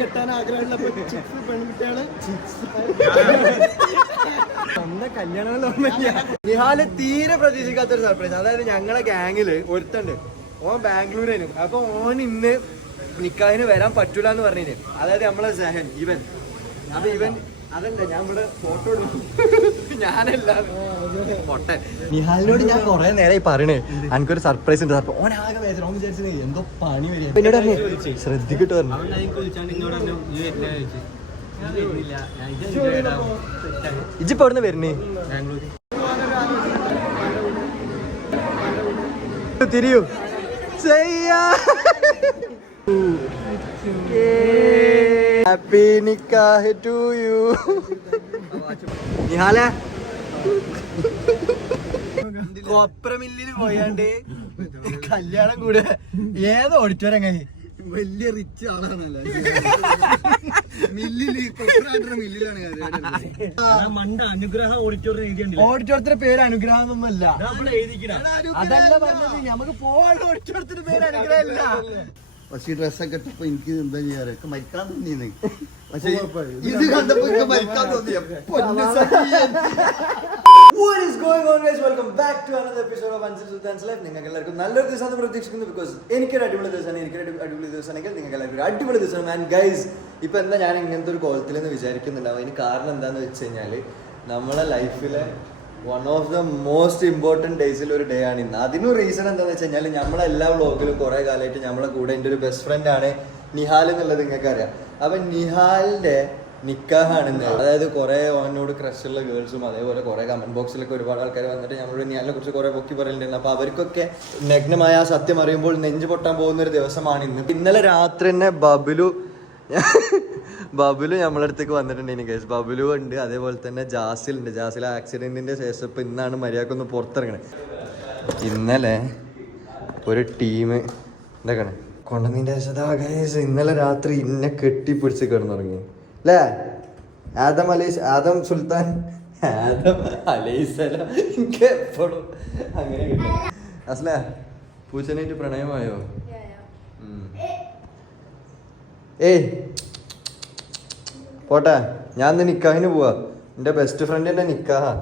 കെട്ടാൻ ആഗ്രഹമുള്ള പെൺകുട്ടികള് നിഹാല് തീരെ പ്രതീക്ഷിക്കാത്തൊരു സർപ്രൈസ്. അതായത് ഞങ്ങളെ ഗാങ്ങില് ഒരുത്തുണ്ട്, ഓൻ ബാംഗ്ലൂരേനും. അപ്പൊ ഓൻ ഇന്ന് നിക്കാഹിന് വരാൻ പറ്റൂല എന്ന് പറഞ്ഞിന്. അതായത് നമ്മളെ സഹൻ ഇവൻ. അപ്പൊ ഇവൻ അതല്ല, ഞാൻ ഇവിടെ ഫോട്ടോ എടുക്കും. ഞാനല്ല പൊട്ടെ. നിഹാലിനോട് ഞാൻ കൊറേ നേരമായി പറയണേ എനിക്കൊരു സർപ്രൈസ് ഉണ്ട്. ഓൻ ആകെ വേദന, ഓൻ വിചാരിച്ചത് എന്തോ പണി വരിക. എന്നോട് പറഞ്ഞു ശ്രദ്ധിക്കട്ട് പറഞ്ഞു. ഇജിപ്പോ എവിടുന്ന് വരുന്നേ? തിരിയൂ. ഹാപ്പി നിക്കാഹ് ടു യു. നിഹാല കൊപ്രമില്ലിന് പോയാണ്ട് കല്യാണം കൂടെ ഏതോ ഓഡിറ്റോറിയം അങ്ങനെ വലിയ റിച്ച് ആളാണല്ലോ. ഓഡിറ്റോറിയത്തിന്റെ പേര് അനുഗ്രഹം എന്നൊന്നുമല്ല. അതല്ല പറഞ്ഞത്, നമുക്ക് പോവാണ്ട് ഓഡിറ്റോറിയത്തിന്റെ പേര് അനുഗ്രഹം അല്ല. പക്ഷെ ഈ ഡ്രസ്സൊക്കെ ഇട്ടപ്പോ എനിക്ക് എന്താ ചെയ്യാറൊക്കെ മരിക്കാൻ തോന്നിയെന്ന്. പക്ഷെ ഇത് കണ്ടപ്പോ എനിക്ക് മരിക്കാൻ തോന്നിയ. What is going on guys? Welcome back to another episode of Ansel Sultan's Life. നിങ്ങൾക്ക് എല്ലാവർക്കും നല്ലൊരു ദിവസമാണ് പ്രതീക്ഷിക്കുന്നത്. ബിക്കോസ് എനിക്കൊരു അടിപൊളി ദിവസമാണ്, അടിപൊളി ദിവസമാണെങ്കിൽ നിങ്ങൾക്ക് എല്ലാവർക്കും ഒരു അടിപൊളി ദിവസമാണ്. ആൻഡ് ഗൈസ്, ഇപ്പൊ എന്താ ഞാൻ ഇങ്ങനത്തെ ഒരു കോലത്തിലെന്ന് വിചാരിക്കുന്നുണ്ടാവും. അതിന് കാരണം എന്താന്ന് വെച്ച് കഴിഞ്ഞാല് നമ്മളെ ലൈഫിലെ one of the most important ഡേയ്സിൽ ഒരു ഡേ ആണ് ഇന്ന്. അതിനും റീസൺ എന്താണെന്ന് വെച്ച് കഴിഞ്ഞാൽ നമ്മളെല്ലാ വ്ളോഗിലും കുറേ കാലമായിട്ട് നമ്മളെ കൂടെ എൻ്റെ ഒരു ബെസ്റ്റ് ഫ്രണ്ടാണ് നിഹാൽ എന്നുള്ളത് നിങ്ങൾക്ക് അറിയാം. അപ്പം നിഹാലിൻ്റെ നിക്കാഹാണ് ഇന്ന്. അതായത് കുറേ ഓനോട് ക്രഷുള്ള ഗേൾസും അതേപോലെ കുറേ കമൻറ്റ് ബോക്സിലൊക്കെ ഒരുപാട് ആൾക്കാർ വന്നിട്ട് നമ്മളോട് നിഹാലിനെ കുറിച്ച് കുറേ പൊക്കി പറയലുണ്ടായിരുന്നു. അപ്പോൾ അവർക്കൊക്കെ നഗ്നമായ ആ സത്യം അറിയുമ്പോൾ നെഞ്ച് പൊട്ടാൻ പോകുന്ന ഒരു ദിവസമാണ് ഇന്ന്. ഇന്നലെ രാത്രി തന്നെ ബബുലു നമ്മളെ അടുത്തേക്ക് വന്നിട്ടുണ്ട്. ഗൈസ്, ബബുലു ഉണ്ട്, അതേപോലെ തന്നെ ജാസിൽ ഉണ്ട്. ജാസിൽ ആക്സിഡന്റിന്റെ ശേഷം ഇപ്പൊ ഇന്നാണ് മര്യാദക്കൊന്ന് പുറത്തിറങ്ങണത്. ഇന്നലെ ഒരു ടീം എന്തൊക്കെയാണ് കൊണ്ടുവന്നതിന്റെ ശേഷം ഗൈസ് ഇന്നലെ രാത്രി ഇന്നെ കെട്ടിപ്പിടിച്ച് കിടന്നുറങ്ങി അല്ലേ? ആദം സുൽത്താൻ അലൈസലാം എനിക്ക് എപ്പോഴും അങ്ങനെ കിട്ടും. അസ്ല പൂച്ചനായിട്ട് പ്രണയമായോ? ഏയ് പോട്ടെ, ഞാൻ ഇന്ന് നിക്കാഹിന് പോവാ. എൻ്റെ ബെസ്റ്റ് ഫ്രണ്ടിൻ്റെ നിക്കാഹാ.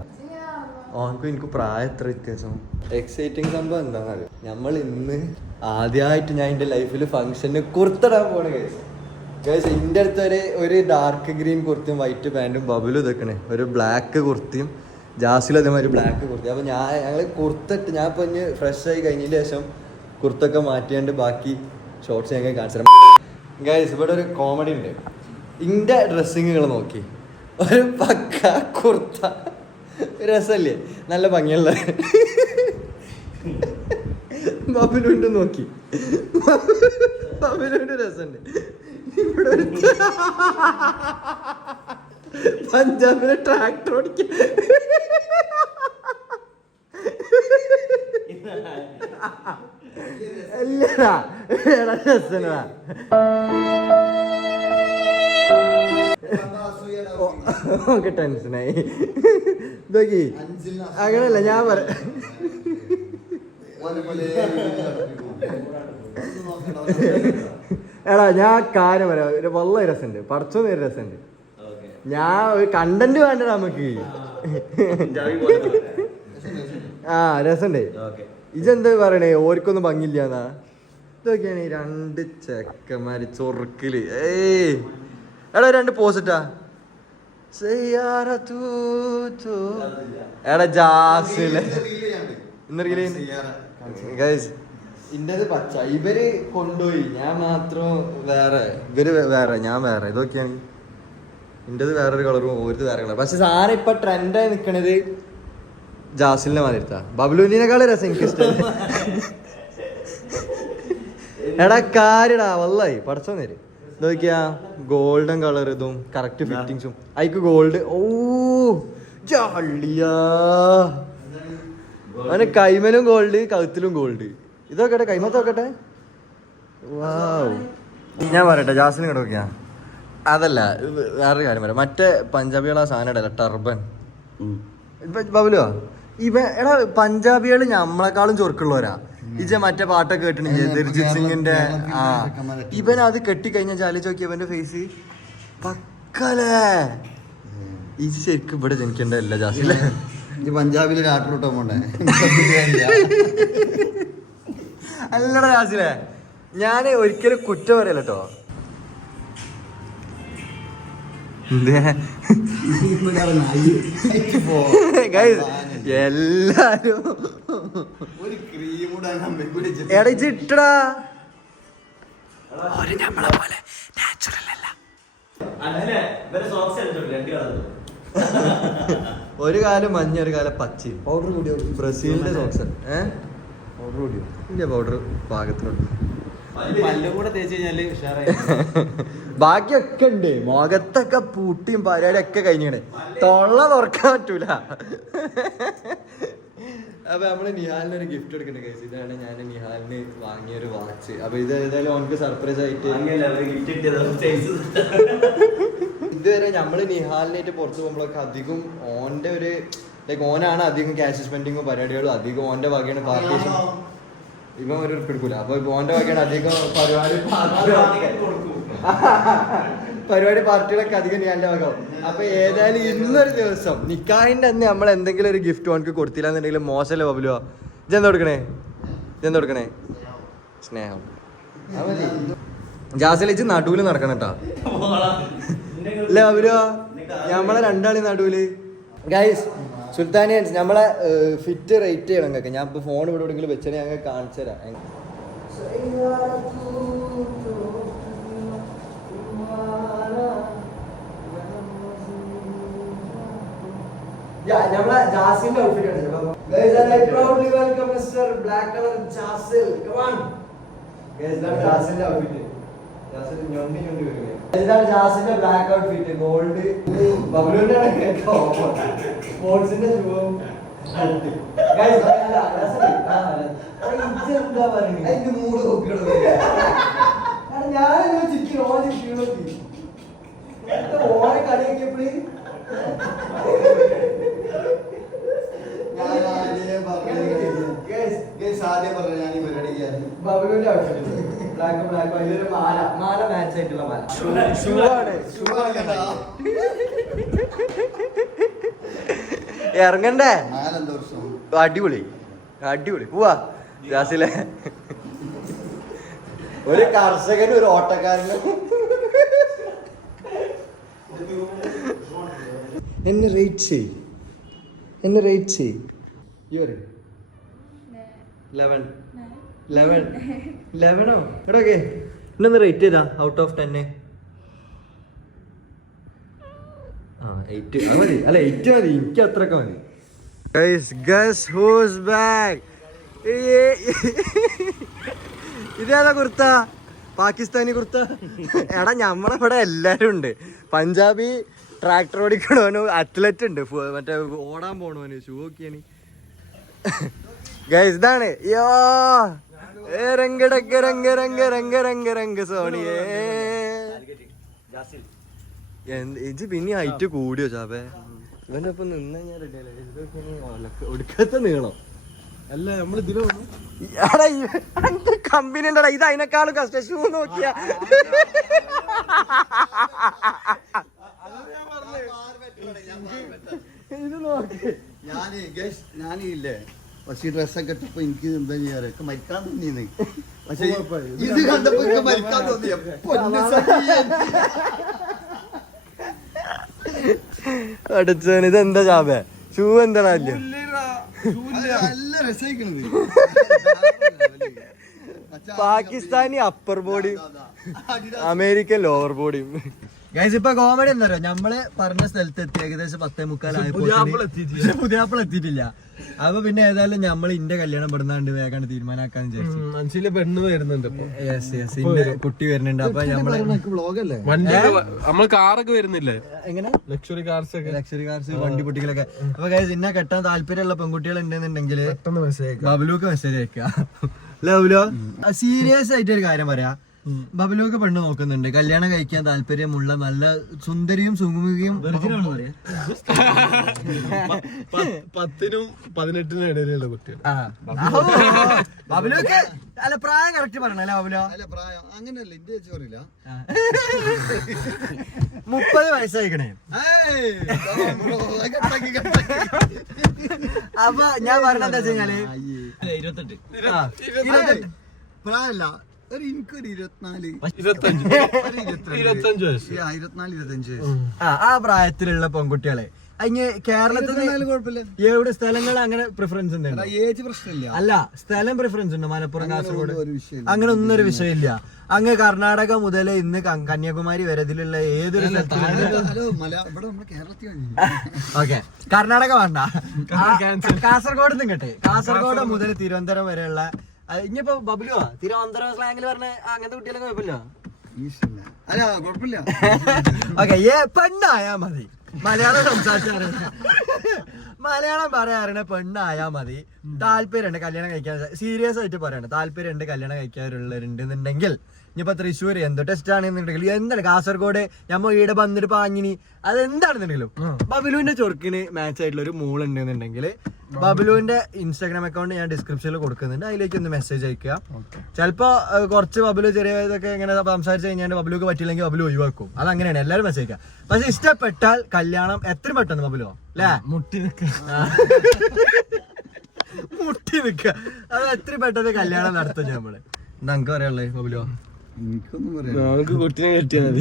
ഓനക്കും എനിക്ക് പ്രായം എത്ര വ്യത്യാസം. എക്സൈറ്റിങ് സംഭവം എന്താണെന്നറിയോ, നമ്മൾ ഇന്ന് ആദ്യമായിട്ട് ഞാൻ എൻ്റെ ലൈഫിൽ ഫംഗ്ഷന് കുർത്തിടാൻ പോണ കേസ്. എൻ്റെ അടുത്ത് ഒരു ഡാർക്ക് ഗ്രീൻ കുർത്തിയും വൈറ്റ് പാൻറ്റും ബബിലും ഇതൊക്കെയാണ്, ഒരു ബ്ലാക്ക് കുർത്തിയും ജാസിലും അതേമാതിരി ബ്ലാക്ക് കുർത്തി. അപ്പോൾ ഞങ്ങൾ കുർത്തിട്ട് ഞാൻ ഇപ്പോൾ ഇനി ഫ്രഷ് ആയി കഴിഞ്ഞതിന് ശേഷം കുർത്തൊക്കെ മാറ്റിയാണ്ട് ബാക്കി ഷോർട്സ് ഞങ്ങൾ കാണിച്ചു തരാം. ഗൈസ്, ഇവിടെ ഒരു കോമഡി ഉണ്ട്. ഇൻ്റെ ഡ്രസ്സിങ്ങുകൾ നോക്കി, ഒരു പക്ക കുർത്ത രസമല്ലേ, നല്ല ഭംഗിയുള്ള. ബബിലുണ്ട് നോക്കി, ബബിലുണ്ട് രസമുണ്ട്. ഇവിടെ ഒരു പഞ്ചാബിലെ ട്രാക്ടർ ഓടിക്കാൻ അല്ലടാ രസനാ. ഓക്കെ, ടെൻഷനായി നോക്കി. അങ്ങനല്ല ഞാൻ എടാ, ഞാൻ കാര്യം പറയാം. ഒരു വല്ല രസമുണ്ട്, പടച്ചോന്ന് ഒരു രസമുണ്ട്. ഞാൻ ഒരു കണ്ടന്റ് വേണ്ട നമുക്ക്. ആ രസമുണ്ട്. ഇതെന്താ പറയണേ, ഓർക്കൊന്നും ഭംഗിയില്ലാന്നാ? ഇതൊക്കെയാണ് ഈ രണ്ട് ചെക്കന്മാര് ചൊറുക്കില്. ഏയ് എടാ, രണ്ട് പോസിറ്റാ എടാ ജാസില് ഇന്നത് പച്ച. ഇവര് കൊണ്ടുപോയി, ഞാൻ മാത്രം വേറെ, ഇവര് വേറെ, ഞാൻ വേറെ. ഇതൊക്കെയാണ് ഇന്റത് വേറൊരു കളറും ഓരത് വേറെ കളർ. പക്ഷെ സാധനം ഇപ്പൊ ട്രെൻഡായി നിക്കണത് ജാസിലിനെ മാതിരിത്താ. ബബ്ലുവിനേക്കാളും രസം എനിക്കിഷ്ടം. എടാ കാര്യടാ വല്ലായി പടച്ചോ നേര്. നോക്കിയാ ഗോൾഡൻ കളർ, ഇതും കറക്റ്റ് ഫിറ്റിങ്സും. അയക്ക് ഗോൾഡ്. ഓ ചള്ളിയാ, അവന് കൈമലും ഗോൾഡ്, കഴുത്തിലും ഗോൾഡ്. ഇതൊക്കെ കൈമത്ത് നോക്കട്ടെ. വാവ്, ഞാൻ പറയട്ടെ ജാസിന് കട നോക്കിയാ. അതല്ല, വേറൊരു കാര്യം പറയാം. മറ്റേ പഞ്ചാബികളാ സാധനം ഇടല്ല, ടർബൻ. ഇപ്പൊ ബബുലോ, എടാ പഞ്ചാബികള് നമ്മളെക്കാളും ചൊറുക്കുള്ളവരാ. ഇജ മറ്റേ പാട്ടൊക്കെ കേട്ടിട്ടില്ലേ ദിൽജിത് സിംഗിന്റെ ഇവൻ അത് കെട്ടിക്കഴിഞ്ഞാൽ ചാലിച്ച് നോക്കി ഇവന്റെ ഫേസ് പക്കലേ ഇത് ശരിക്കും ഇവിടെ ജനിക്കേണ്ടതല്ല ജാസിലെ പഞ്ചാബില് രാത്രിട്ടോ പോണ്ടേ അല്ലടാ ജാസിലെ ഞാൻ ഒരിക്കലും കുറ്റം പറയല്ലോ എല്ലാരും എടച്ചിട്ടടാ നമ്മളെ പോലെ നാച്ചുറൽ അല്ല. ഒരു കാലം മഞ്ഞ ഒരു കാലം പച്ച പൗഡർ കൂടിയോ ബ്രസീലിന്റെ സോക്സ് പൗഡർ കൂടിയോ ഇല്ല പൗഡർ പാകത്തിനുണ്ട് ബാക്കിയൊക്കെ ഉണ്ട് മുഖത്തൊക്കെ പൂട്ടിയും പരിപാടിയൊക്കെ കഴിഞ്ഞാണ് തൊള്ള തുറക്കാൻ പറ്റൂല. അപ്പൊ നമ്മള് നിഹാലിന് ഒരു ഗിഫ്റ്റ് എടുക്കണ്ട കേസ്. ഇതാണ് ഞാൻ നിഹാലിന് വാങ്ങിയൊരു വാച്ച്. അപ്പൊ ഇത് ഏതായാലും ഓനക്ക് സർപ്രൈസ് ആയിട്ട് ഇതുവരെ നമ്മള് നിഹാലിനായിട്ട് പുറത്തു പോകുമ്പോഴൊക്കെ അധികം ഓന്റെ ഒരു ലൈക്ക് ഓനാണ് അധികം ക്യാഷ് സ്പെൻഡിങ്ങും പരിപാടികളും അധികം ഓന്റെ വകയാണ് പാർട്ടീഷൻ. ഇവൻ ഒരു എടുക്കൂല. അപ്പൊ ഓന്റെ വകയാണ് അധികം പരിപാടി പാർട്ടികളൊക്കെ അധികം നിഹാലിന്റെ വകവും. അപ്പൊ ഏതായാലും ഇന്നൊരു ദിവസം നിക്കാഹിന്റെ അന്ന് നമ്മൾ എന്തെങ്കിലും ഒരു ഗിഫ്റ്റ് ഓനക്ക് കൊടുത്തില്ല എന്നുണ്ടെങ്കിൽ മോശമല്ലേ ബബുലോ? ഇതെന്താ കൊടുക്കണേ സ്നേഹം. ജാസിലിച്ച് നടുവില് നടക്കണം കേട്ടാ അല്ലേ ബബുലോ? നമ്മളെ രണ്ടാളി നടുവില്. ഗൈസ് സുൽത്താനിയൻസ് നമ്മളെ ഫിറ്റ് റേറ്റ് ചെയ്യണം നിങ്ങൾക്ക്. ഞാൻ ഇപ്പൊ ഫോൺ ഇവിടെ എവിടെയെങ്കിലും വെച്ചാൽ ഞങ്ങൾ കാണിച്ചു തരാം. നമ്മളെ ജാസിന്റെ ഔട്ട്ഫിറ്റ് ആണ്. Guys, I proudly welcome Mr. Black Color Jasil. Come on. Guys, ഇതാണ് ജാസിന്റെ ഔട്ട്ഫിറ്റ്. ജാസിൽ ഞൊണ്ടി വരിക. ഇതാണ് ജാസിന്റെ ബ്ലാക്ക് ഔട്ട്ഫിറ്റ്. ഗോൾഡ് ബബുലുവിന്റെ സ്പോർട്സിന്റെ ഷൂവും. Guys, എന്താ പറയുന്നത്? അതിന്റെ മൂഡ് നോക്കിയോളൂ. ഞാനിങ്ങനെ ചിരിക്കും. ഓരോ ഷൂക്കി ഓരോ കളിയൊക്കെപ്പോഴേ ബബുലുവിന്റെ ഔട്ട്ഫിറ്റ് ബ്ലാക്ക് അതിലൊരു മാല മാച്ച് ആയിട്ടുള്ള മാല. ഷൂ ആണ് ഇറങ്ങണ്ടേ? അടിപൊളി പോവാ ജാസിലെ. ഒരു കർഷകനും ഒരു ഓട്ടക്കാരനും എന്നെ റേറ്റ് ചെയ്. 11 എടോക്കെ എന്നൊന്ന് റേറ്റ് ചെയ്താ ഔട്ട് ഓഫ് 10. 8 അത് മതി. അല്ല 8 മതി, എനിക്ക് അത്രയൊക്കെ മതി. ഇതേതാ കുർത്ത? പാകിസ്ഥാനി കുർത്ത. എടാ ഞമ്മളിവിടെ എല്ലാരും ഉണ്ട്. പഞ്ചാബി ട്രാക്ടർ ഓടിക്കണവന്, അത്ലറ്റ് ഉണ്ട്, മറ്റേ ഓടാൻ പോണവന്, ഷൂ ഒക്കെയാണ്. ഗൈസ് ഇതാണ് യോ രംഗ സോണിയേ. ഇജ് പിന്നെ ഹൈറ്റ് കൂടിയോ ചാപ്പേ? ഇവന്റെ ഒപ്പം നിന്ന് ഞാൻ റെഡിയല്ലേ ഒടുക്കത്തെ നീളം അല്ല നമ്മൾ ഇതിലോ കമ്പനി ഉണ്ടടാ. ഇത് അതിനേക്കാളും കഷ്ടം. ഷൂ നോക്കിയാ ഇത് നോക്കി. ഞാനില്ലേ പക്ഷെ ഈ ഡ്രസ്സൊക്കെ ഇട്ടപ്പോ എനിക്ക് എന്താ ചെയ്യാറ് മരിക്കാൻ തോന്നിയെന്ന്. പക്ഷെ ഇത് കണ്ടപ്പോ എനിക്ക് മരിക്കാൻ തോന്നിയ അടിച്ചോന്. ഇതെന്താ ചാപേ? ഷൂ എന്താ നല്ല രസിക്കണത്. പാകിസ്ഥാനി അപ്പർ ബോഡിയും അമേരിക്കൻ ലോവർ ബോഡിയും. ഗൈസ് ഇപ്പൊ കോമഡി എന്താ പറയാ, നമ്മള് പറഞ്ഞ സ്ഥലത്ത് എത്തി ഏകദേശം 10:45 പുതിയാപ്പിള എത്തിയിട്ടില്ല. അപ്പൊ പിന്നെ ഏതായാലും നമ്മൾ ഇന്റെ കല്യാണം പെടുന്നാണ്ട് വേഗം തീരുമാനാക്കാന്ന് വിചാരിച്ചു. മനസ്സിലെ പെണ്ണ് വരുന്നുണ്ട് കുട്ടി വരുന്നുണ്ട്. അപ്പൊ നമ്മള് കാറൊക്കെ വരുന്നില്ലേ, എങ്ങനെ ലക്ഷറി കാർസ് വണ്ടി പൊട്ടിക്കലൊക്കെ. അപ്പൊ ഗൈസ് ഇന്നെ കെട്ടാൻ താല്പര്യമുള്ള പെൺകുട്ടികൾ ഉണ്ടെന്നുണ്ടെങ്കിൽ ബബുലുക്ക് മെസ്സേജ് അയക്കുക. ലവ്ലോ സീരിയസ് ആയിട്ട് ഒരു കാര്യം പറയാ, ബബലുവൊക്കെ പെണ്ണ് നോക്കുന്നുണ്ട്, കല്യാണം കഴിക്കാൻ താല്പര്യമുള്ള നല്ല സുന്ദരിയും സുമുഖിയും. 10നും 18നും ഇടയിലുള്ള കുട്ടികൾ. ബബലുവൊക്കെ അല്ല പ്രായം കറക്റ്റ് പറഞ്ഞല്ലേ ബബലു? അല്ല പ്രായം അങ്ങനെയല്ല, ഇന്ത്യ വെച്ച് പറയില്ല. 30 വയസ്സായിക്കണേ. അപ്പൊ ഞാൻ പറഞ്ഞെന്താ വെച്ച് കഴിഞ്ഞാല് 28. പ്രായമല്ല, എനിക്കൊരു 24 25 വയസ്സ്. 24-25 വയസ്സ്. ആ പ്രായത്തിലുള്ള പെൺകുട്ടികളെ അതിന് കേരളത്തിൽ കുഴപ്പമില്ല. എവിടെ സ്ഥലങ്ങൾ അങ്ങനെ പ്രിഫറൻസ് ഉണ്ട്? ഏജ് പ്രശ്നമില്ല. അല്ല സ്ഥലം പ്രിഫറൻസ് ഉണ്ട്? മലപ്പുറം, കാസർഗോഡ് ഒരു വിഷയമില്ല. അങ്ങനെ ഒന്നും ഒരു വിഷയമില്ല. അങ്ങ് കർണാടക മുതൽ ഇന്ന് കന്യാകുമാരി വരെ ഇതിലുള്ള ഏതൊരു ഹലോ ഇവിടെ നമ്മുടെ കേരളത്തിൽ ഓക്കെ കർണാടക വേണ്ട, കാസർഗോഡ് നിങ്ങട്ടെ, കാസർഗോഡ് മുതൽ തിരുവനന്തപുരം വരെയുള്ള ഇനിയിപ്പോ ബബുലുവാ തിരുവനന്തപുരം സ്ലാങ്ങിൽ പറഞ്ഞ അങ്ങനത്തെ കുട്ടികളൊക്കെ കുഴപ്പമില്ല. അല്ല കുഴപ്പമില്ല. ഓക്കെ പെണ്ണായാ മതി, മലയാളം സംസാരിച്ചാറിയ മലയാളം പറയാറിന് പെണ്ണായാ മതി. താല്പര്യമുണ്ട് കല്യാണം കഴിക്കാൻ, സീരിയസ് ആയിട്ട് പറയണ്ട, താല്പര്യമുണ്ട് കല്യാണം കഴിക്കാറുള്ളവരുണ്ടെന്നുണ്ടെങ്കിൽ ഇനിയിപ്പോ തൃശ്ശൂർ എന്തോ ടെസ്റ്റ് ആണെന്നുണ്ടെങ്കിൽ എന്താണ് കാസർഗോഡ് ഞമ്മ ഈടെ വന്നിട്ട് പാഞ്ഞിനി അതെന്താണെന്നുണ്ടെങ്കിലും ബബുലുവിന്റെ ചൊറുക്കിന് മാച്ച് ആയിട്ടുള്ള ഒരു മോളുണ്ടെന്നുണ്ടെങ്കിൽ ബബുലുവിന്റെ ഇൻസ്റ്റാഗ്രാം അക്കൗണ്ട് ഞാൻ ഡിസ്ക്രിപ്ഷനിൽ കൊടുക്കുന്നുണ്ട്, അതിലേക്ക് ഒന്ന് മെസ്സേജ് അയക്കുക. ചിലപ്പോ കുറച്ച് ബബുലു ചെറിയ ഇതൊക്കെ ഇങ്ങനെ സംസാരിച്ച് കഴിഞ്ഞാൽ ബബുലുക്ക് പറ്റില്ലെങ്കിൽ ബബുലു ഒഴിവാക്കും, അതങ്ങനെയാണ് എല്ലാവരും മെസ്സേജ് അയക്കുക. പക്ഷെ ഇഷ്ടപ്പെട്ടാൽ കല്യാണം എത്ര പെട്ടെന്ന് ബബുലോ അല്ലേ മുട്ടി നിക്ക അത് എത്ര പെട്ടെന്ന് കല്യാണം നടത്തും നമ്മള്. നമുക്ക് പറയാനുള്ളത് ബബുലോ? എനിക്കൊന്നും പറയാം. നമുക്ക് കുട്ടിനെ കെട്ടിയാൽ മതി.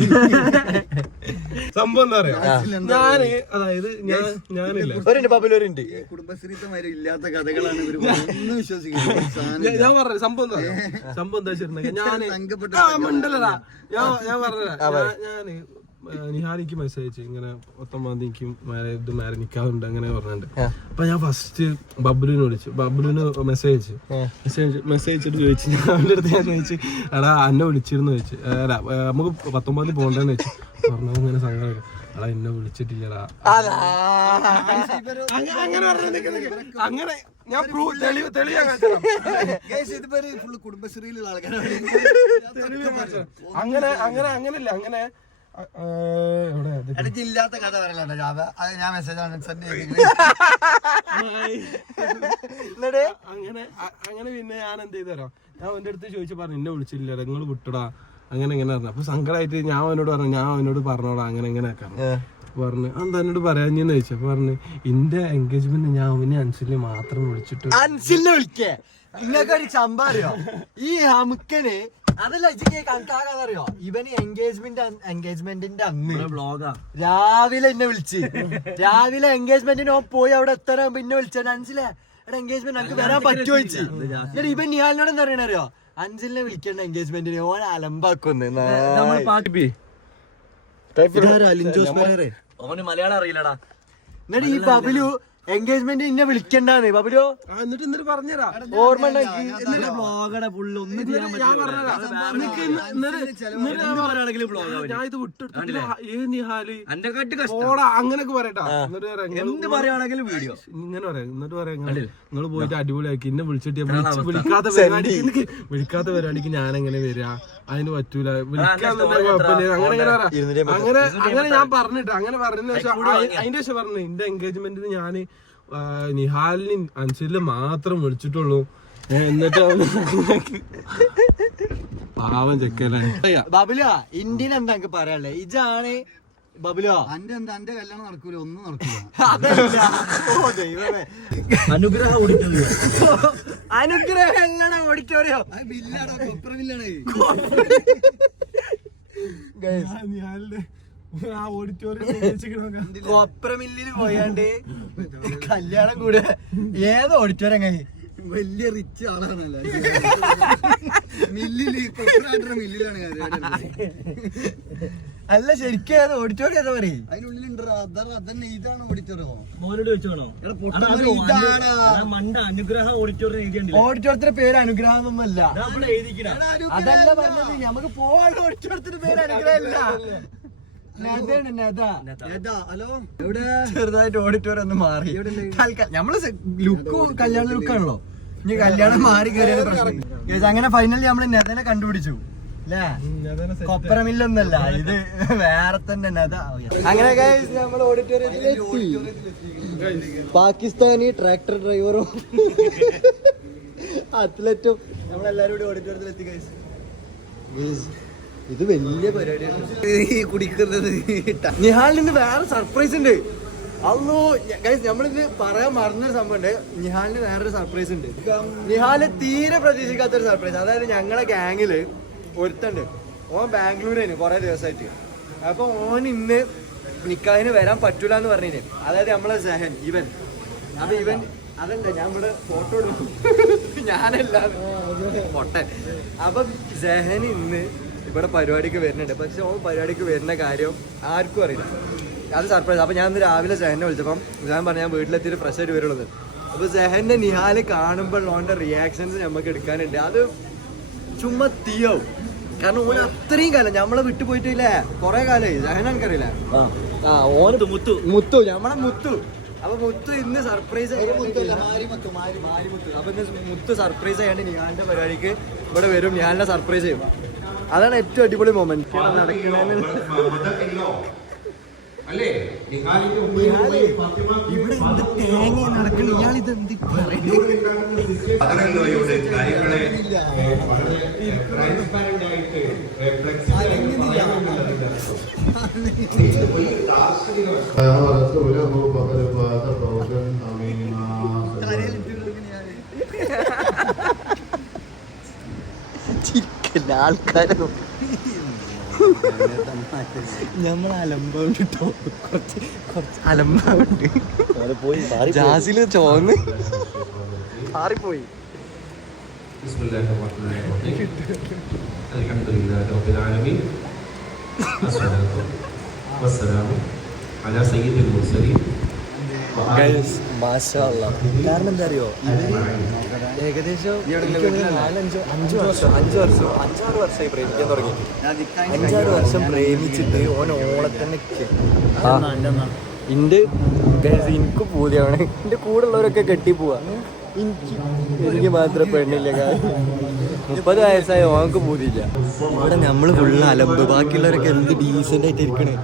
സംഭവം എന്താ പറയാ, ഞാന് അതായത് ഞാനില്ല ഒരു ബബുലൂരുണ്ട് കുടുംബശ്രീത്തമാരും ഇല്ലാത്ത കഥകളാണ് ഇവര് ഒന്നും വിശ്വസിക്കുന്നത്. ഞാൻ പറഞ്ഞ സംഭവം എന്താ പറയാ, സംഭവം എന്താ വെച്ചിട്ടുണ്ടെങ്കിൽ ഞാന് മണ്ടല്ലടാ ഞാൻ പറഞ്ഞതാ, ഞാന് നിഹാലിക്ക് മെസ്സേജ് അയച്ചു ഇങ്ങനെ 19 തീയതിക്കും മാരേജ് നിക്കാറുണ്ട് അങ്ങനെ പറഞ്ഞിട്ടുണ്ട്. അപ്പൊ ഞാൻ ഫസ്റ്റ് ബബ്ലുവിനെ വിളിച്ചു, ബബ്ലുവിന് മെസ്സേജ് അയച്ചിട്ട് ചോദിച്ചു, ഞാൻ അവന്റെ അടുത്ത് ഞാൻ ചോദിച്ചു എടാ എന്നെ വിളിച്ചിരുന്നു ചോദിച്ചു, അല്ല നമുക്ക് 19 തീയതി പോകണ്ടെന്ന് വെച്ചു. പറഞ്ഞത് ഇങ്ങനെ സങ്കടം എടാ എന്നെ വിളിച്ചിട്ടില്ലടാ അങ്ങനെ അങ്ങനെ ഞാൻ കുടുംബശ്രീയിലുള്ള ആൾക്കാരാണ്. അങ്ങനെയല്ല അങ്ങനെ ഇല്ലാത്ത കഥ പറയലുണ്ട്, ഞാൻ മെസ്സേജ് അങ്ങനെ പിന്നെ ഞാൻ എന്ത് ചെയ്തോ, ഞാൻ അവന്റെ അടുത്ത് ചോദിച്ചു പറഞ്ഞു എന്നെ വിളിച്ചില്ല നിങ്ങൾ വിട്ടടാ അങ്ങനെ ഇങ്ങനെ പറഞ്ഞു. അപ്പൊ സങ്കടമായിട്ട് ഞാൻ അവനോട് പറഞ്ഞു ഞാൻ അവനോട് പറഞ്ഞോടാ അങ്ങനെ ഇങ്ങനെ പറഞ്ഞു. എന്താ എന്നോട് പറയാഞ്ഞെന്ന് ചോദിച്ചു. അപ്പൊ പറഞ്ഞു എന്റെ എൻഗേജ്മെന്റ് ഞാൻ അവനെ അൻസിലിനെ മാത്രം വിളിച്ചിട്ട്. അൻസിലിനെ വിളിക്കേ നിങ്ങൾക്ക് ഒരു സംഭവം അറിയോ ഈ അമുക്കന്? അതല്ല കണക്കാകാതറിയോ ഇവന് എൻഗേജ്മെന്റിന്റെ അന്ന് രാവിലെ എന്നെ വിളിച്ച്, രാവിലെ എൻഗേജ്മെന്റിന് പോയി അവിടെ എത്തണം പിന്നെ വിളിച്ചാൽ അൻസിലെ എടാ എൻഗേജ്മെന്റ് നമുക്ക് വരാൻ പറ്റുമോ ചോദിച്ചു. എന്നിട്ട് ഇവൻ നിഹാലിനോട് എന്താ പറയണറിയോ, അൻസിലിനെ വിളിക്കേണ്ട എൻഗേജ്മെന്റിന് ഓൻ അലമ്പാക്കുന്നു. മലയാളം അറിയില്ലടാ. എന്നിട്ട് ഈ ബബുലു എൻഗേജ്മെന്റ് ഇന്നെ വിളിക്കണ്ടാന്ന് ബബുലു എന്നിട്ട് എന്നിട്ട് പറഞ്ഞരാ ഓർമ്മ ഞാൻ ഇത് വിട്ടെടുത്തില്ല അങ്ങനൊക്കെ പറയട്ടാ. എന്ത് പറയുകയാണെങ്കിലും വീഡിയോ ഇങ്ങനെ പറയാം. എന്നിട്ട് പറയാം നിങ്ങൾ പോയിട്ട് അടിപൊളിയാക്കി എന്നെ വിളിച്ചിട്ട് വിളിക്കാത്ത പരിപാടിക്ക് ഞാൻ എങ്ങനെ വരിക, അതിന് പറ്റൂല, വിളിക്കാൻ കുഴപ്പമില്ല അങ്ങനെ ഞാൻ പറഞ്ഞിട്ട് അങ്ങനെ പറഞ്ഞതിന് ശേഷം അതിന്റെ ശേഷം പറഞ്ഞു എന്റെ എൻഗേജ്മെന്റിന് ഞാൻ നിഹാലിനും അൻസിലിനും മാത്രം വിളിച്ചിട്ടുള്ളൂ. എന്നിട്ട് പാവം ചെക്കലാണ് ബബുലു. ഇന്ത്യൻ എന്താ പറയാനുള്ളേ ഇജാണ് ബബുലു? അന്റെ കല്യാണം നടക്കൂല, ഒന്നും നടക്കൂല. അനുഗ്രഹം ഓഡിറ്റോറിയം ഓഡിറ്റോറിയം കൊപ്രമില്ലിന് പോയാണ്ട് കല്യാണം കൂടെ ഏത് ഓഡിറ്റോറിയം കഴിഞ്ഞ് വലിയ റിച്ച് ആളാണല്ലോ. മില്ലിലാണ് അല്ല ശരിക്കും ഏത് ഓഡിറ്റോറിയം ഏതാ പറയും അതിനുള്ളിലുണ്ടോ അതന്നെ ഇതാണ് ഓഡിറ്റോറിയം. മോനോട് ചോദിച്ചോണോ മണ്ട അനുഗ്രഹം ഓഡിറ്റോറിയം എഴുതിയുണ്ട്. ഓഡിറ്റോറിയത്തിന്റെ പേര് അനുഗ്രഹം എന്നൊന്നുമല്ല, അതല്ല പറഞ്ഞത്. നമുക്ക് പോവാനുള്ള ഓഡിറ്റോറിയത്തിന്റെ പേര് അനുഗ്രഹം അല്ല, ഹലോ ചെറുതായിട്ട് ഓഡിറ്റോറിയം ഒന്ന് മാറി. നമ്മള് ലുക്ക് കല്യാണ ലുക്കാണല്ലോ, ഇനി കല്യാണം മാറി കയറിയ പ്രശ്നം. അങ്ങനെ ഫൈനലി നമ്മള് നെതനെ കണ്ടുപിടിച്ചു. കൊപ്പരമില്ലൊന്നല്ല, ഇത് വേറെ തന്നെ. അങ്ങനെ നമ്മൾ ഓഡിറ്റോറിയത്തിലെത്തി. പാകിസ്ഥാനി ട്രാക്ടർ ഡ്രൈവറും അത്ലറ്റും നമ്മളെല്ലാരും കൂടി ഓഡിറ്റോറിയത്തിലെത്തി. ഇത് വലിയ പരിപാടിയാണ് കുടിക്കുന്നത്. നിഹാലിൽ നിന്ന് വേറെ സർപ്രൈസ് ഉണ്ട്. അല്ലോ ഗൈസ്, നമ്മളിത് പറയാൻ മറന്നൊരു സംഭവം ഉണ്ട്. നിഹാലിന് വേറൊരു സർപ്രൈസ് ഉണ്ട്. നിഹാല് തീരെ പ്രതീക്ഷിക്കാത്തൊരു സർപ്രൈസ്. അതായത് ഞങ്ങളെ ഗാങ്ങില് ഒരുത്തുണ്ട്, ഓൻ ബാംഗ്ലൂരാണ് കുറെ ദിവസമായിട്ട്. അപ്പൊ ഓൻ ഇന്ന് നിക്കാഹിന് വരാൻ പറ്റൂല എന്ന് പറഞ്ഞിന്. അതായത് നമ്മളെ സെഹൻ ഇവൻ. അപ്പൊ ഇവൻ അതല്ല, ഞാൻ ഇവിടെ ഫോട്ടോ എടുക്കും, ഞാനല്ല പൊട്ടൻ. അപ്പൊ സെഹൻ ഇന്ന് ഇവിടെ പരിപാടിക്ക് വരുന്നുണ്ട്. പക്ഷെ ഓൻ പരിപാടിക്ക് വരുന്ന കാര്യം ആർക്കും അറിയില്ല. അത് സർപ്രൈസ്. അപ്പൊ ഞാൻ ഇന്ന് രാവിലെ സെഹനെ വിളിച്ചപ്പം ഞാൻ പറഞ്ഞു ഞാൻ വീട്ടിലെത്തിയിട്ട് ഫ്രഷ് ആയിട്ട് വരുള്ളത്. അപ്പൊ സെഹന്റെ നിഹാല് കാണുമ്പോൾ ഓന്റെ റിയാക്ഷൻസ് നമുക്ക് എടുക്കാനുണ്ട്. അത് ചുമ്മാ തീയാവും. കാരണം ഓന് അത്രയും കാലം നമ്മളെ വിട്ടു പോയിട്ടില്ലേ, കൊറേ കാലമായി. സെഹൻ എനിക്കറിയില്ല. മുത്തു നമ്മളെ മുത്തു. അപ്പൊ മുത്തു ഇന്ന് സർപ്രൈസ് അപ്പൊ ഇന്ന് മുത്തു സർപ്രൈസ് ചെയ്യാണ്ട് നിഹാലിന്റെ പരിപാടിക്ക് ഇവിടെ വരും. നിഹാലിനെ സർപ്രൈസ് ചെയ്യും. അതാണ് ഏറ്റവും അടിപൊളി മൊമെന്റ് നടക്കുന്നത്. ഇവിടെ എന്ത് തേങ്ങ നടക്കണം, ഇയാളിത് എന്ത് ചിരിക്കല്ല ആൾക്കാരെ. നമ്മൾ അലമ്പുണ്ട് കേട്ടോ, കുറച്ച് അലമ്പുണ്ട്. ജാസില് ചോന്ന് മാറിപ്പോയി. കാരണം എന്താ അറിയോ, ഏകദേശം 5-6 വർഷമായി പ്രേമിക്കാൻ തുടങ്ങി. 5-6 വർഷം പ്രേമിച്ചിട്ട് ഓൻ ഓളെ തന്നെ എനിക്ക് പൂതിയാണ്. എന്റെ കൂടെ ഉള്ളവരൊക്കെ കെട്ടി പോവാ, എനിക്ക് മാത്രം പെണ്ണില്ല. 30 വയസ്സായ ഓനക്ക് പൂതിയില്ല. ഇവിടെ നമ്മള് ഫുള്ള് അലമ്പ്, ബാക്കിയുള്ളവരൊക്കെ എന്ത് ഡീസന്റ് ആയിട്ട് ഇരിക്കണേ.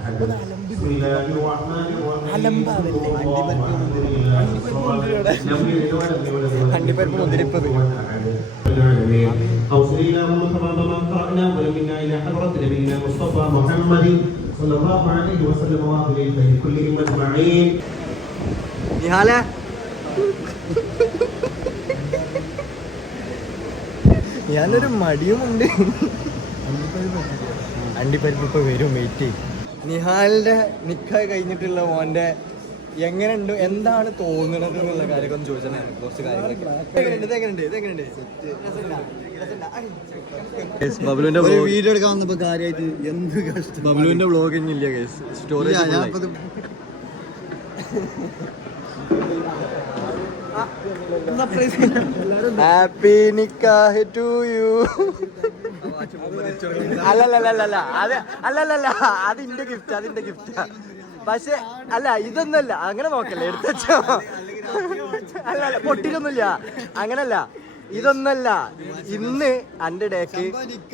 അണ്ടിപ്പരിപ്പ് മുന്തിരിപ്പത്. നിഹാല ഞാനൊരു മടിയുമുണ്ട്. അണ്ടിപ്പരിപ്പ് ഇപ്പൊ വരും, വെയിറ്റ് ചെയ്യും. നിഹാലിന്റെ നിക്കാഹ് കഴിഞ്ഞിട്ടുള്ള ഓന്റെ എങ്ങനെയുണ്ട്, എന്താണ് തോന്നുന്നത് എന്നുള്ള കാര്യമൊക്കെ ഒന്ന് ചോദിച്ചാൽ കുറച്ച് കാര്യങ്ങളൊക്കെ. ബബ്ലുവിന്റെ വീഡിയോ എടുക്കാൻ വന്നപ്പോ കാര്യമായിട്ട് എന്ത് കഷ്ടം. ബബ്ലുവിന്റെ വ്ളോഗ് ഇല്ല ഗൈസ്, സ്റ്റോറി. ഹാപ്പി നിക്കാഹ് ടു യു. അല്ലല്ല അത് ഇന്റെ ഗിഫ്റ്റ്, അതിന്റെ ഗിഫ്റ്റാ. പക്ഷെ അല്ല, ഇതൊന്നുമല്ല, അങ്ങനെ നോക്കല്ലേ, എടുത്തോ. അല്ല പൊട്ടിലൊന്നുമില്ല, അങ്ങനല്ല, ഇതൊന്നല്ല. ഇന്ന് എന്റെ ഡേക്ക്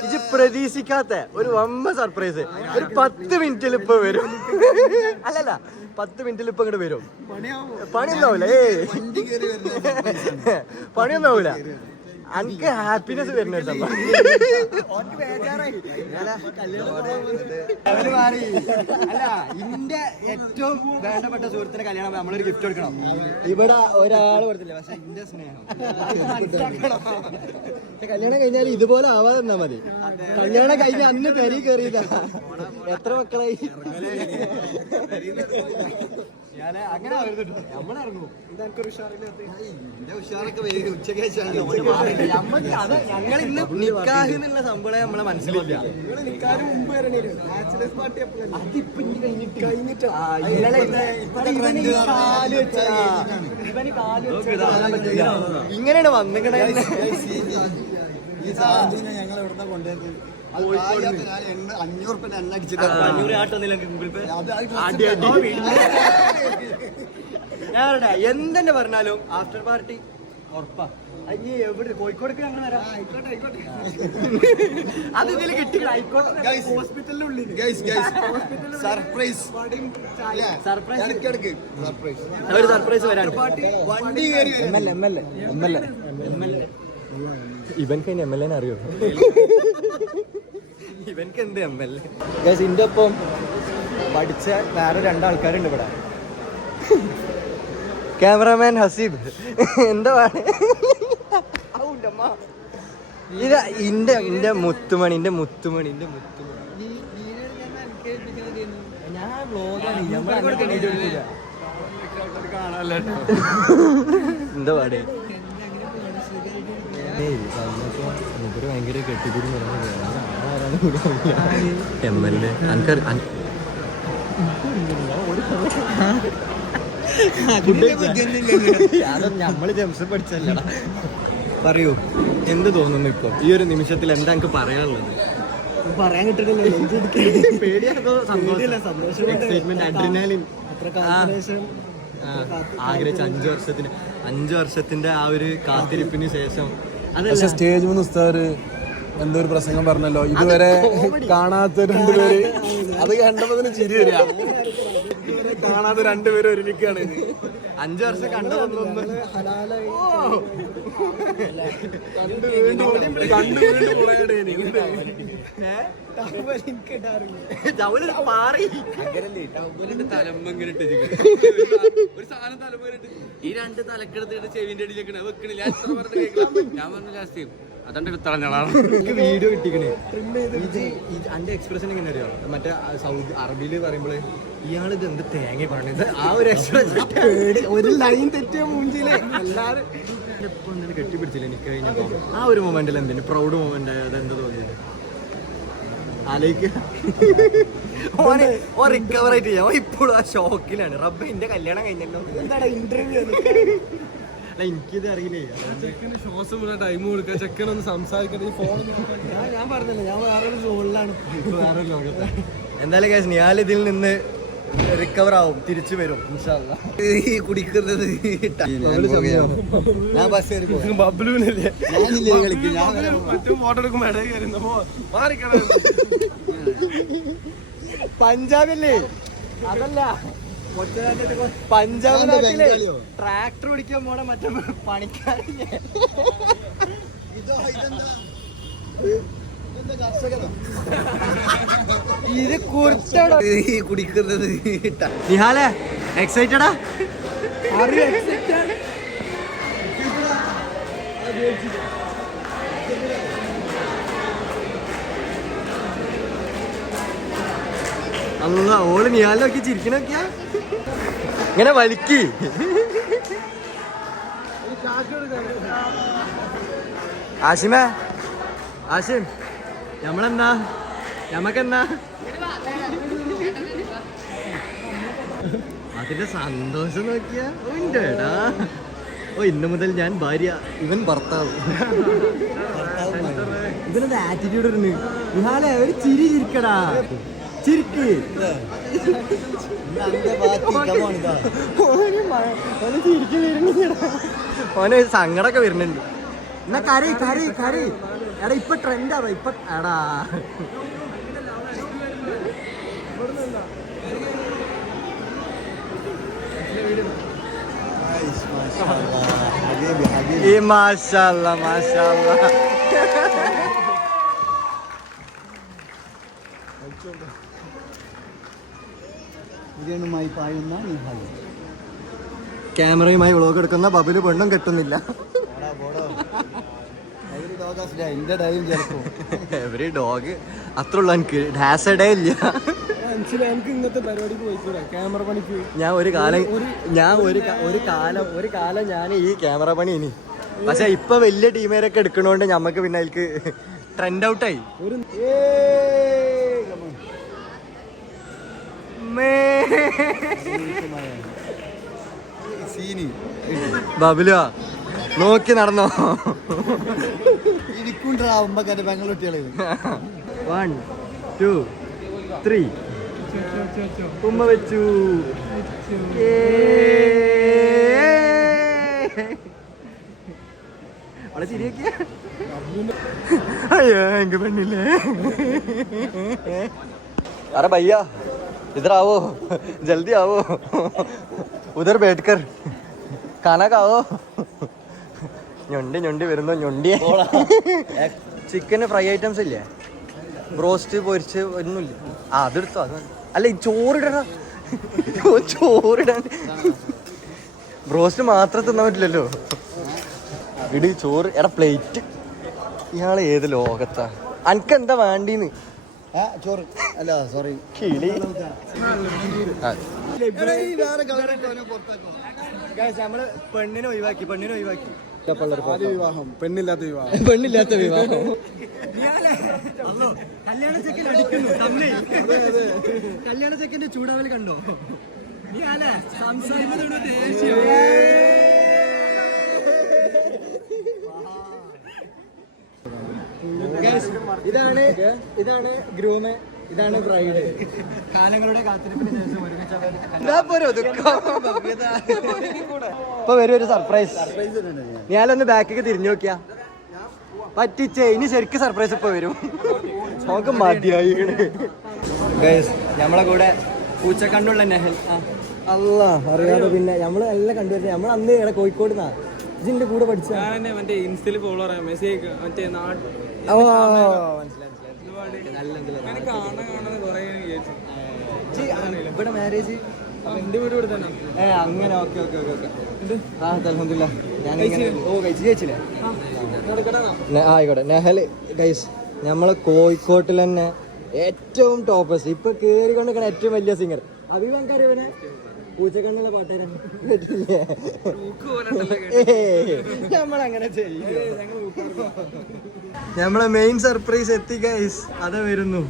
ഇത് പ്രതീക്ഷിക്കാത്ത ഒരു വമ്പ സർപ്രൈസ്. ഒരു 10 മിനിറ്റിൽ ഇപ്പൊ വരും. അല്ലല്ല 10 മിനിറ്റിൽ ഇപ്പൊ ഇങ്ങോട്ട് വരും. പണിയൊന്നും ആവൂല, പണിയൊന്നും ആവൂല. എനിക്ക് ഹാപ്പിനെസ് വരുന്ന ഒരു സംഭവം. അല്ല, ഇന്റെ ഏറ്റവും വേണ്ടപ്പെട്ട സുഹൃത്തിന്റെ കല്യാണം നമ്മളൊരു ഗിഫ്റ്റ് കൊടുക്കണം. ഇവിടെ ഒരാൾ കൊടുത്തില്ല, പക്ഷെ ഇന്റെ സ്നേഹം കല്യാണം കഴിഞ്ഞാൽ ഇതുപോലെ ആവാതെ നിന്നാ മതി. കല്യാണം കഴിഞ്ഞ അന്ന് പെരി കയറിയതാ. എത്ര മക്കളായി? അങ്ങനെ നമ്മളിറങ്ങും. ഞങ്ങൾ ഇന്ന് നിക്കാഹ് എന്നുള്ള സംഭവം നമ്മളെ മനസ്സിലില്ല. ഇങ്ങനെയാണ് വന്നിക്കണേ. ഞങ്ങൾ എവിടെ കൊണ്ടുവരുന്നത്? 500 എണ്ണ അടിച്ചിട്ട് ഞാൻ പറയട്ടെ, എന്തെന്നെ പറഞ്ഞാലും ആഫ്റ്റർ പാർട്ടി ഉറപ്പാ അയ്യേ എവിടെ കോഴിക്കോടേക്ക് ഞങ്ങൾ വരാം ആയിക്കോട്ടെ അത് ഇതിൽ കിട്ടി ആയിക്കോട്ടെ ഹോസ്പിറ്റലിനുള്ളിൽ സർപ്രൈസ് ഒരു സർപ്രൈസ് വരാൻ വണ്ടി കയറി MLA ഇവൻക്ക് MLA അറിയോ ഇവൻക്ക് എന്ത് MLA ഇതിന്റെ ഒപ്പം പഠിച്ച വേറെ 2 ആൾക്കാരുണ്ട് ഇവിടെ ക്യാമറാമാൻ ഹസീബ് എന്താ ഇത് ഇന്റെ മുത്തുമണി ഞാൻ വ്ലോഗാണ് എന്താ പാടേ മൂപ്പര് ഭയങ്കര കെട്ടിപ്പിടി MLA നമ്മള് ജംസ് പഠിച്ചല്ലടാ പറയൂ എന്ത് തോന്നുന്നു ഇപ്പൊ ഈ ഒരു നിമിഷത്തിൽ എന്താ എനിക്ക് പറയാനുള്ളത് പറയാൻ കിട്ടില്ല പേടിയാണോ സന്തോഷം എക്സൈറ്റ്മെന്റ് അഡ്രിനാലിൻ ആഗ്രഹിച്ച 5 വർഷത്തിന്റെ ആ ഒരു കാത്തിരിപ്പിന് ശേഷം പക്ഷെ സ്റ്റേജ് മുന്ന് ഉസ്താദ് എന്തോ ഒരു പ്രസംഗം പറഞ്ഞല്ലോ ഇതുവരെ കാണാത്ത 2 പേര് അത് കണ്ടപ്പോ ചിരി വരിക ഇതുവരെ കാണാത്ത 2 പേര് ഒരുമിക്കാണ് 5 വർഷം കണ്ടതൊന്നും ഈ 2 തലക്കെടുത്തിട്ട് ചെവിന്റെ അടിയിലേക്കാണ് വെക്കണില്ല ഞാൻ പറഞ്ഞു ലാസ്റ്റ് അതെന്റെ വിത്തളഞ്ഞാളാണ് വീഡിയോ കിട്ടിക്കണേ എന്റെ എക്സ്പ്രഷൻ എങ്ങനെ അറിയോ മറ്റേ സൗദി അറബിയില് പറയുമ്പോള് ഇയാളിത് എന്ത് തേങ്ങ പറഞ്ഞത് ആ ഒരു എക്സ്പ്രഷൻ ഒരു ലൈൻ തെറ്റിയ മൂഞ്ചില്ലേ എല്ലാരും എപ്പോ എന്തെങ്കിലും കെട്ടിപ്പിടിച്ചില്ല എനിക്ക് കഴിഞ്ഞപ്പോ ആ ഒരു മൊമെന്റിൽ എന്തിനു പ്രൗഡ് മൊമെന്റ് ആയത് എന്താ തോന്നിയത് ആലോചിക്കുക ഓ റിക്കവർ ആയിട്ട് ചെയ്യാം ഇപ്പോഴും ആ ഷോക്കിലാണ് റബ്ബ എന്റെ കല്യാണം കഴിഞ്ഞല്ലോ എന്താണ് ഇന്റർവ്യൂ അല്ല എനിക്കിത് അറിയില്ലേ ചെക്കന് ശ്വാസം വിടാൻ ടൈം കൊടുക്കുക ചെക്കനൊന്ന് സംസാരിക്കട്ടെ ഫോൺ ഞാൻ പറഞ്ഞല്ലോ ഞാൻ വേറൊരു സോണിലാണ് വേറൊരു ലോകത്ത് എന്തായാലും കേസ് ഞാൻ ഇതിൽ നിന്ന് റിക്കവർ ആവും തിരിച്ചു വരും ഈ കുടിക്കുന്നത് ഞാൻ ബസ് കയറി പോകും ബബ്ലുവിനല്ലേ ഞാനില്ലേ കളിക്കും ഞാൻ ഫോട്ടോ എടുക്കുമ്പോ ഇടയിൽ കയറി മാറിക്കണം പഞ്ചാബല്ലേ അതല്ല പഞ്ചാബ് നാട്ടിലെ ട്രാക്ടർ ഓടിക്കാൻ പോണ മറ്റേ പണിക്കാരില്ലേ ഇത് കുറിച്ചടോ ഈ കുടിക്കുന്നത് നിഹാലെ എക്സൈറ്റഡാ അല്ല ഓള് നിഹാലെ നോക്കി ചിരിക്കണൊക്കെയാ ഇങ്ങനെ വലിക്ക് ആഷിമേ ആഷിം ഞമ്മക്കെന്നാ അതിന്റെ സന്തോഷം നോക്കിയാ ഉണ്ടേടാ ഓ ഇന്നു മുതൽ ഞാൻ ഭാര്യ ഇവൻ ഭർത്താവ് ഇവനെന്താ ആറ്റിറ്റ്യൂഡ് ഇടുന്നു നിഹാലെ ഒരു ചിരി ചിരിക്കടാ ചിരിക്ക് ഓന് സങ്കടമൊക്കെ വരുന്നുണ്ട് എന്നാ കരി എടാ ഇപ്പൊ ട്രെൻഡാണോ ഇപ്പൊ എടാ മാഷാഅല്ലാ ഇതിനുമായി പായുന്ന നിഹാൽ ക്യാമറയുമായി വ്ളോഗ് എടുക്കുന്ന ബബില് പെണ്ണും കെട്ടുന്നില്ല എവരി ഡോഗ് അത്ര ഉള്ള എനിക്ക് ഡാസ് ഡേ ഇല്ല ഇങ്ങനത്തെ പരിപാടിക്ക് പോയിക്കൂടെ ക്യാമറ പണിക്ക് ഞാൻ ഒരു കാലം ഞാൻ ഈ ക്യാമറ പണി ഇനി പക്ഷെ ഇപ്പൊ വലിയ ടീമേരൊക്കെ എടുക്കണോണ്ട് ഞമ്മക്ക് പിന്നെ അതിൽക്ക് ട്രെൻഡ് ഔട്ടായി ബബിലുവാ നോക്കി നടന്നോ ഇരിക്കുണ്ടാവുമ്പോ ബാംഗ്ലൂട്ടികളെ 1 2 3 ഉമ്മ വെച്ചു ശരിയാക്കിയ അയ്യോ എനിക്ക് പെണ്ണില്ലേ अरे भैया इधर आओ जल्दी आओ उधर बैठकर खाना खाओ ഞൊണ്ടി ഞൊണ്ടി വരുന്നു ഞൊണ്ടി ചിക്കന് ഫ്രൈ ഐറ്റംസ് ഇല്ലേ ബ്രോസ്റ്റ് പൊരിച്ച് ഒന്നുമില്ല ആ അതെടുത്തോ അത് അല്ല ഈ ചോറിടണ ചോറിടാൻ ബ്രോസ്റ്റ് മാത്രം തിന്നാൻ പറ്റില്ലല്ലോ ഇടി ചോറ് എടാ പ്ലേറ്റ് ഇയാളെ ഏത് ലോകത്താ അനക്ക് എന്താ വേണ്ടീന്ന് ചോറ് അല്ല സോറി കിളി നമ്മള് പെണ്ണിനെ ഒഴിവാക്കി വിവാഹം പെണ്ണില്ലാത്ത വിവാഹം പെണ്ണില്ലാത്ത വിവാഹം കല്യാണ ചെക്കൻ അടിക്കുന്നു കല്യാണ ചെക്കന്റെ ചൂടാവൽ കണ്ടോ നീ അല്ലേ സംസാരിക്കുന്നതുകൊണ്ട് ദേഷ്യം ഇതാണ് ഗ്രൂമ് ഇതാണ് ബ്രൈഡ് കാലങ്ങളുടെ കാത്തിരിപ്പിന് ശേഷം ഇപ്പൊ വരും ഒരു സർപ്രൈസ് ഞാനൊന്ന് ബാക്കൊക്കെ തിരിഞ്ഞു നോക്കിയാ പറ്റിച്ചേ ഇനി ശരിക്കും സർപ്രൈസ് ഇപ്പൊ വരും നമുക്ക് മതിയായി നമ്മളെ കൂടെ പൂച്ചക്കണ്ടുള്ള നെഹൽ അല്ല അറിയാതെ പിന്നെ നമ്മള് എല്ലാം കണ്ടുവരുന്നത് നമ്മൾ അന്ന് ഇവിടെ കോഴിക്കോട് നിന്നാ ഇതിന്റെ കൂടെ പഠിച്ച മറ്റേ ഇൻസ്റ്റയില് ഫോളോവർ മെസ്സേജ് മറ്റേ ഇവിടെ മാരേജ് എന്റെ വീട് ഇവിടെ തന്നെ അങ്ങനെ ഓക്കെ ഓക്കെ ഓക്കെ ഓക്കെ ആ അൽഹംദുലില്ലാ ഞാൻ കഴിച്ചില്ലേ ആയിക്കോട്ടെ നെഹൽ ഗൈസ് നമ്മള് കോഴിക്കോട്ടിൽ തന്നെ ഏറ്റവും ടോപ്പസ്റ്റ് ഇപ്പൊ കേറിക്കൊണ്ടിരിക്കുന്ന ഏറ്റവും വലിയ സിംഗർ അഭിമാൻകാരവനെ പൂച്ചക്കണ്ണുള്ള പാട്ടുകാരൻ നമ്മളങ്ങനെ ചെയ്യും നമ്മളെ മെയിൻ സർപ്രൈസ് എത്തി ഗൈസ് അതാ വരുന്നു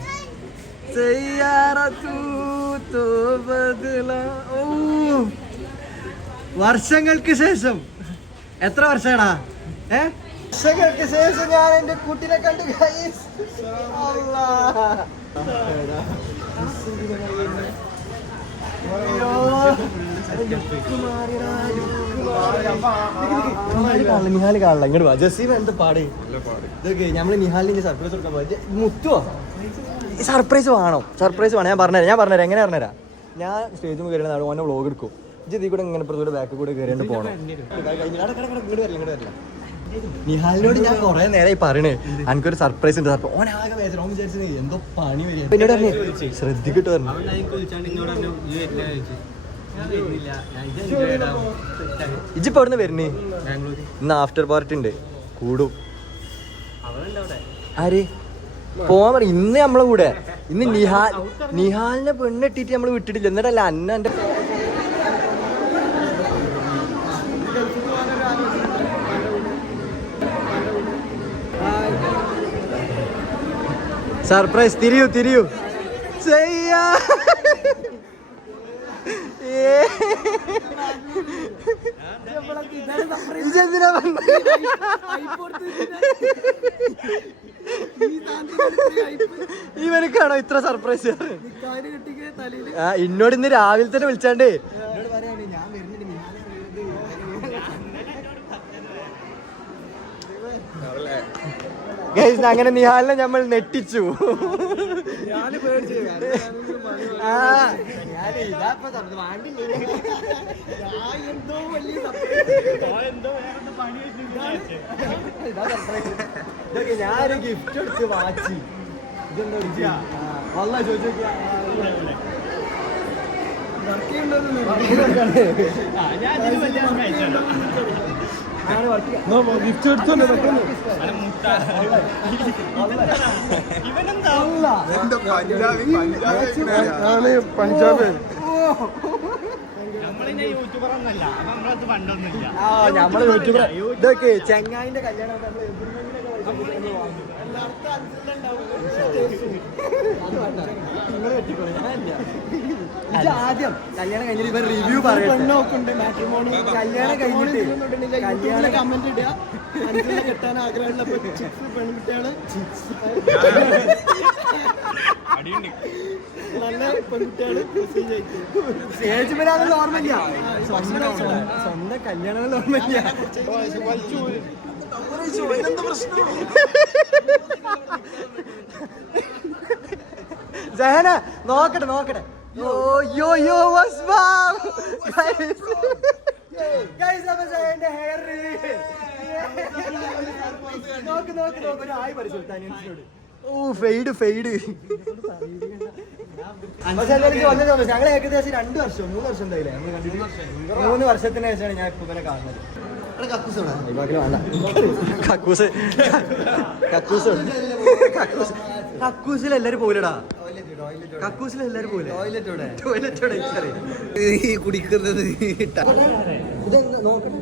വർഷങ്ങൾക്ക് ശേഷം എത്ര വർഷമാടാ വർഷങ്ങൾക്ക് ശേഷം ഞാൻ എന്റെ കുട്ടിനെ കണ്ടു ഗൈസ് നിഹാല് കാണില്ല ഇങ്ങോട്ട് വാ ജസീം എന്താ പാട് ഇതൊക്കെ നമ്മള് നിഹാലിന് സർപ്രൈസ് കൊടുക്കാൻ പോയി മുത്തുവോ സർപ്രൈസ് വേണം ഞാൻ പറഞ്ഞുതരാം എങ്ങനെ പറഞ്ഞുതരാം ഞാൻ സ്റ്റേജിൽ കയറിയ ഓനെ വ്ളോഗ് എടുക്കും ഇതിൽ കൂടെ ഇങ്ങനെ ഇപ്പുറത്തൂടെ ബാക്കിൽ കൂടെ കയറിയിട്ട് പോകണം ഇങ്ങോട്ട് വരില്ല നിഹാലിനോട് ഞാൻ കുറെ നേരമായി പറയണേ എനിക്കൊരു സർപ്രൈസ് ഉണ്ട് ഓൻ ആകെ വേദന ഓൻ വിചാരിച്ചത് എന്തോ പണി വരിക എന്നോട് പറഞ്ഞു ശ്രദ്ധിക്കട്ട് പറഞ്ഞു ഇജിപ്പോ അവിടുന്ന് വരുന്നേ ഇന്ന് ആഫ്റ്റർ പാർട്ടി ഉണ്ട് കൂടും ആര് പോവാൻ പറ ഇന്ന് നമ്മളെ കൂടെ ഇന്ന് നിഹാലിനെ പെണ്ണെട്ടിട്ട് നമ്മള് വിട്ടിട്ടില്ല എന്നിട്ടല്ല അന്നെ സർപ്രൈസ് തിരിയൂ ചെയ്യാ ഇതെന്തിനാ ഇവനക്കാണോ ഇത്ര സർപ്രൈസ് എന്നോട് ഇന്ന് രാവിലെ തന്നെ വിളിച്ചാണ്ടേ അങ്ങനെ നിഹാലിനെ നമ്മൾ നെട്ടിച്ചു ഞാനൊരു ഗിഫ്റ്റ് എടുത്ത് വാച്ചി ഇതെന്താ വല്ല ചോദിച്ചു ഗിഫ്റ്റ് എടുത്തോണ്ട് പഞ്ചാബ് നമ്മള് യൂട്യൂബർ ഇതൊക്കെ ചെങ്ങായിന്റെ കല്യാണം ആദ്യം കല്യാണം കഴിഞ്ഞിട്ട് ഇവർ റിവ്യൂ പറയട്ടെ കല്യാണം കഴിഞ്ഞിട്ട് കല്യാണം കമന്റ് ഇടുക കെട്ടാൻ ആഗ്രഹമുള്ള പെൺകുട്ടികള് നല്ല പെൺകുട്ടികള് സ്റ്റേജ് വരാനുള്ള ഓർമ്മയില്ല സ്വന്തം കല്യാണം ഓർമ്മയില്ല ജഹന നോക്കട്ടെ നോക്കട്ടെ യോ യോ വാസ് നോക്ക് നോക്ക് നോക്ക് ഒരു ആയി പരിശോധിച്ചു. ഓ ഫെയ്ഡ് ഫെയ്ഡ്. ഞങ്ങൾ ഏകദേശം 2 വർഷം 3 വർഷം എന്തായില്ലേ നമ്മൾ കണ്ടിട്ട്. 3 വർഷത്തിന് ശേഷമാണ് ഞാൻ ഇപ്പൊ ഇവനെ കാണുന്നത്. കക്കൂസ് കക്കൂസിൽ എല്ലാരും പോലെടാ. കക്കൂസിൽ എല്ലാരും പോലെ. ടോയ്ലറ്റോടെ കുടിക്കുന്നത് നോക്കട്ടെ.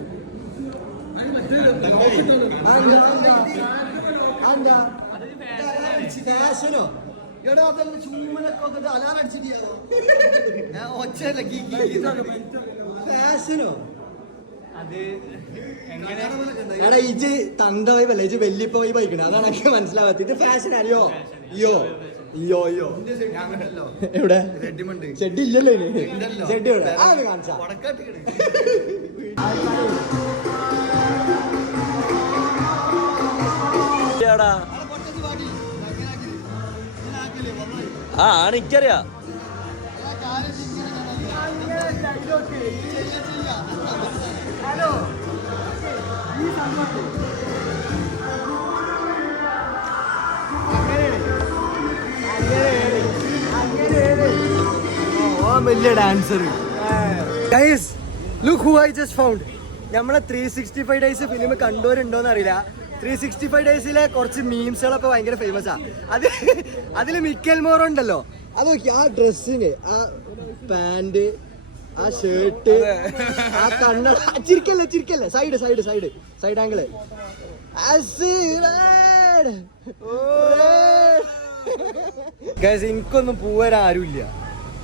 ഫാഷനോ എടാ അതെല്ലാം ചൂമലൊക്കെ അലാറം അടിച്ചിട്ടോ ഒച്ചല്ലോ ഫാഷനോ എടാ ഇജ് തന്ത വൈബല്ല ഇജ് വെല്ലിപ്പ വൈബ് അയക്കണേ. അതാണ് എനിക്ക് മനസ്സിലാവാത്ത. ഇത് ഫാഷൻ അറിയോ? ഇയ്യോ ഇയ്യോ ഇയ്യോ എവിടെ ഷെഡ് ഇല്ലല്ലോ ഷെഡ് എവിടെ കാണിച്ചാ ആ ആണ് എനിക്കറിയാ. ഹലോ ഈ വലിയ dancer. Guys look who I just found. നമ്മളെ 365 ഡേയ്സ് ഫിലിം കണ്ടവരുണ്ടോന്ന് അറിയില്ല. 365 ഡേയ്സിലെ കുറച്ച് മീംസുകളൊക്കെ ഭയങ്കര ഫേമസ് ആ. അതില് മിക്കൽ മോറോ ഉണ്ടല്ലോ. അത് നോക്കി ആ ഡ്രസ്സിന് ആ പാന്റ് ആ ഷർട്ട് ആ കണ്ണട. ചിരിക്കല്ലേ ചിരിക്കല്ലേ side side side side angle. എനിക്കൊന്നും പൂവരാൻ ആരുമില്ല.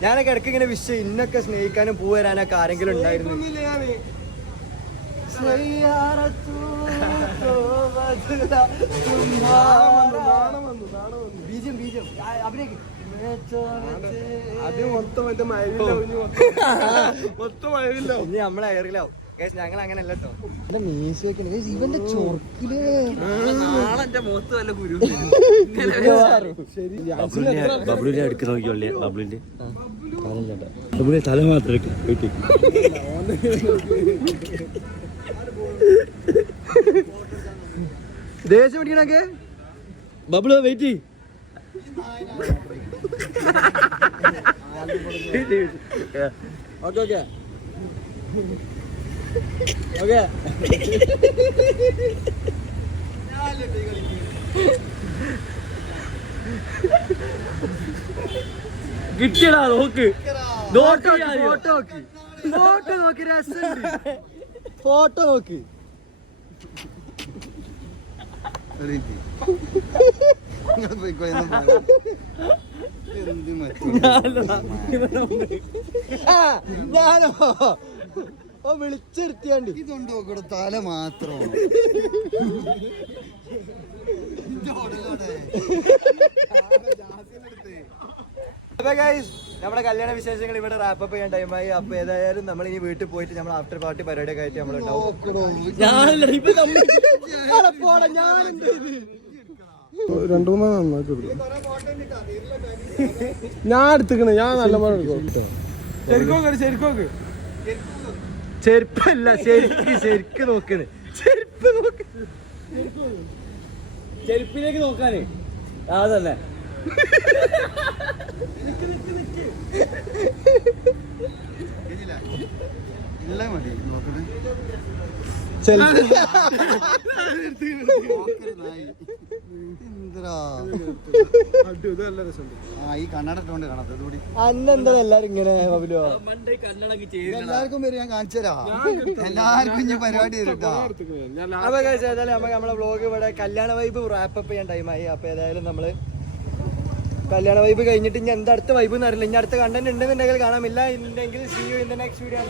ഞാനൊക്കെ ഇടയ്ക്ക് ഇങ്ങനെ വിഷയം ഇന്നൊക്കെ സ്നേഹിക്കാനും പൂവരാനൊക്കെ ആരെങ്കിലും ഉണ്ടായിരുന്നു. ബീജം ബീജം അഭിനയിക്കും. ഇനി നമ്മളെ എയറിലാവും. ഞങ്ങൾ അങ്ങനെ അല്ല കേട്ടോ. ഇവന്റെ ചൊർക്കില് ബബ്ലുവിന്റെ അടുക്ക് നോക്കിയോളേ. ബബ്ലുവിന്റെ ബബ്ലുവിന്റെ തല മാത്രം ദേഷ്യം പിടിക്കണൊക്കെ. Bablu wait. Okay okay okay. കിട്ടിയടാ നോക്ക്. ഫോട്ടോ നോക്ക് ഫോട്ടോ നോക്ക് രസമുണ്ട്. ഫോട്ടോ നോക്ക്. ഞാനോ ഓ വിളിച്ചെടുത്തിയാണ്ട് ഇതുണ്ടോ കൂടെ തല മാത്രം. അപ്പൊ ഗൈസ് നമ്മുടെ കല്യാണ വിശേഷങ്ങൾ ഇവിടെ റാപ്പപ്പ് ചെയ്യാൻ ടൈമായി. അപ്പൊ ഏതായാലും നമ്മൾ ഇനി വീട്ടിൽ പോയിട്ട് നമ്മൾ ആഫ്റ്റർ പാർട്ടി പരിപാടിയൊക്കെ ആയിട്ട് നമ്മളുണ്ടാവും. ഞാൻ എടുത്തിക്കണേ. ഞാൻ നല്ല മഴ ശരിക്കും ചെരുപ്പല്ല ശരിക്ക് ശരിക്ക് നോക്കണ്. ചെരുപ്പ് നോക്ക്. ചെരുപ്പിലേക്ക് നോക്കാനേ അതന്നെ. മതി നോക്കണേ. ഈ കണ്ണടത്തോണ്ട് കാണാത്തത് കൂടി അന്നെന്താ എല്ലാരും ഇങ്ങനെ ബബുലോ? എല്ലാവർക്കും വരും. ഞാൻ കാണിച്ചു തരാം. എല്ലാവർക്കും ഇനി പരിപാടി തരുട്ടാ. അപ്പൊ ഗൈസ് ഏതായാലും നമുക്ക് നമ്മളെ വ്ളോഗ് ഇവിടെ കല്യാണ വൈബ് റാപ്പപ്പ് ചെയ്യാൻ ടൈമായി. അപ്പൊ ഏതായാലും നമ്മള് കല്യാണ വൈബ് കഴിഞ്ഞിട്ട് ഇനി എന്താ അടുത്ത വൈബ് എന്ന് അറിയില്ല. ഇനി അടുത്ത കണ്ടന്റ് ഉണ്ടെന്നുണ്ടെങ്കിൽ കാണാമില്ല. ഇല്ലെങ്കിൽ see you in the next video.